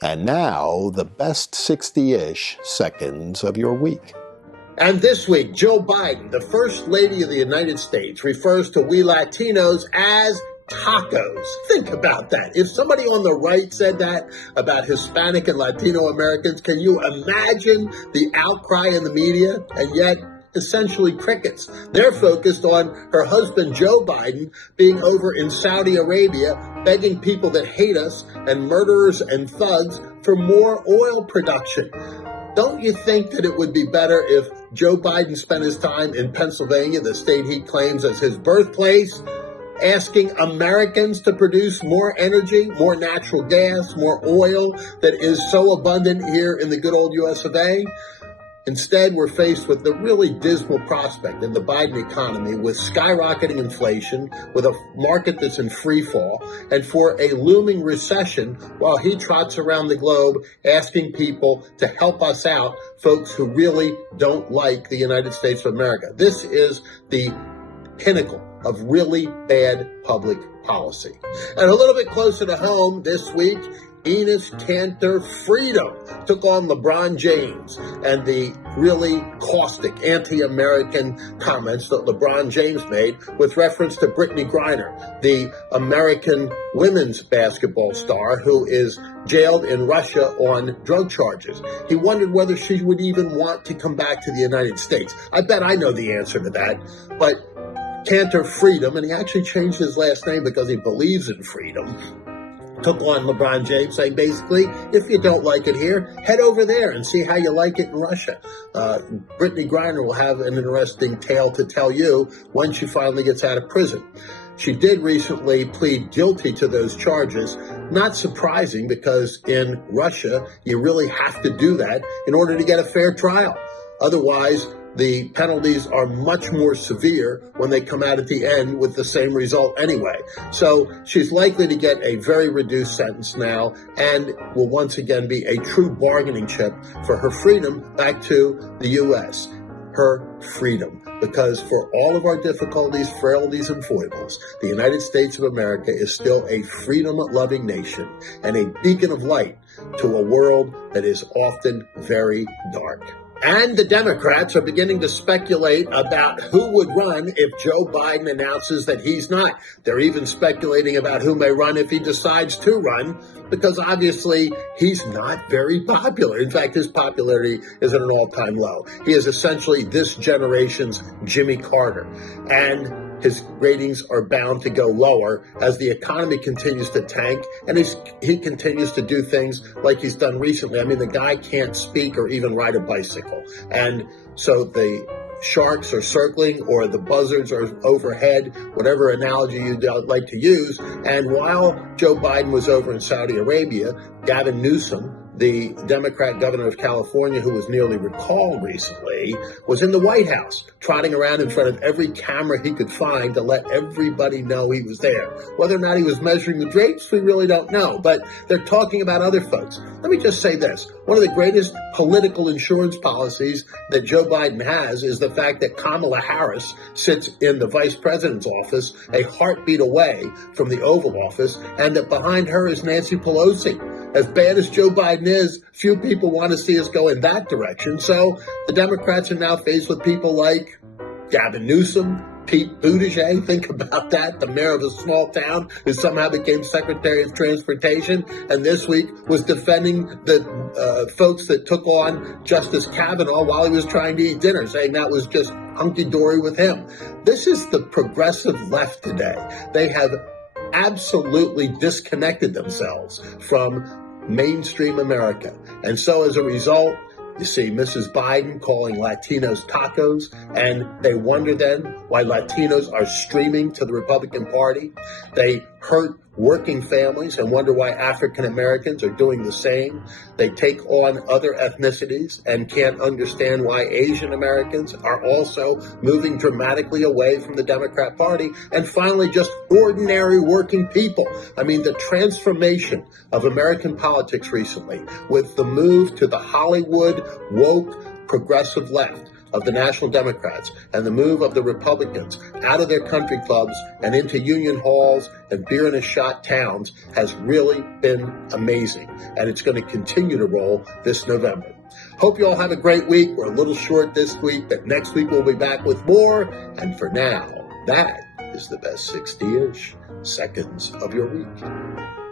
And now, the best 60-ish seconds of your week. And this week, Joe Biden, the First Lady of the United States, refers to we Latinos as tacos. Think about that. If somebody on the right said that about Hispanic and Latino Americans, can you imagine the outcry in the media? And yet, essentially crickets. They're focused on her husband, Joe Biden, being over in Saudi Arabia, begging people that hate us and murderers and thugs for more oil production. Don't you think that it would be better if Joe Biden spent his time in Pennsylvania, the state he claims as his birthplace, asking Americans to produce more energy, more natural gas, more oil that is so abundant here in the good old US of A? Instead, we're faced with the really dismal prospect of the Biden economy with skyrocketing inflation, with a market that's in free fall, and for a looming recession while he trots around the globe asking people to help us out, folks who really don't like the United States of America. This is the pinnacle of really bad public policy. And a little bit closer to home this week, Enes Kanter Freedom took on LeBron James and the really caustic anti-American comments that LeBron James made with reference to Brittany Griner, the American women's basketball star who is jailed in Russia on drug charges. He wondered whether she would even want to come back to the United States. I bet I know the answer to that, but Kanter Freedom, and he actually changed his last name because he believes in freedom, took on LeBron James, saying basically, if you don't like it here, head over there and see how you like it in Russia. Brittany Griner will have an interesting tale to tell you when she finally gets out of prison. She did recently plead guilty to those charges. Not surprising, because in Russia, you really have to do that in order to get a fair trial. Otherwise, the penalties are much more severe when they come out at the end with the same result anyway. So she's likely to get a very reduced sentence now and will once again be a true bargaining chip for her freedom back to the U.S. Her freedom. Because for all of our difficulties, frailties, and foibles, the United States of America is still a freedom-loving nation and a beacon of light to a world that is often very dark. And the Democrats are beginning to speculate about who would run if Joe Biden announces that he's not. They're even speculating about who may run if he decides to run, because obviously he's not very popular. In fact, his popularity is at an all-time low. He is essentially this generation's Jimmy Carter. And his ratings are bound to go lower as the economy continues to tank and he continues to do things like he's done recently. I mean, the guy can't speak or even ride a bicycle. And so the sharks are circling or the buzzards are overhead, whatever analogy you'd like to use. And while Joe Biden was over in Saudi Arabia, Gavin Newsom, the Democrat governor of California, who was nearly recalled recently, was in the White House, trotting around in front of every camera he could find to let everybody know he was there. Whether or not he was measuring the drapes, we really don't know, but they're talking about other folks. Let me just say this. One of the greatest political insurance policies that Joe Biden has is the fact that Kamala Harris sits in the vice president's office a heartbeat away from the Oval Office, and that behind her is Nancy Pelosi. As bad as Joe Biden is, few people want to see us go in that direction. So the Democrats are now faced with people like Gavin Newsom, Pete Buttigieg. Think about that, the mayor of a small town who somehow became Secretary of Transportation, and this week was defending the folks that took on Justice Kavanaugh while he was trying to eat dinner, saying that was just hunky-dory with him. This is the progressive left today. They have absolutely disconnected themselves from mainstream America. And so as a result, you see Mrs. Biden calling Latinos tacos, and they wonder then why Latinos are streaming to the Republican Party. They hurt working families and wonder why African Americans are doing the same. They take on other ethnicities and can't understand why Asian Americans are also moving dramatically away from the Democrat Party. And finally, just ordinary working people. I mean, the transformation of American politics recently with the move to the Hollywood woke progressive left of the National Democrats and the move of the Republicans out of their country clubs and into union halls and beer-in-a-shot towns has really been amazing. And it's going to continue to roll this November. Hope you all have a great week. We're a little short this week, but next week we'll be back with more. And for now, that is the best 60-ish seconds of your week.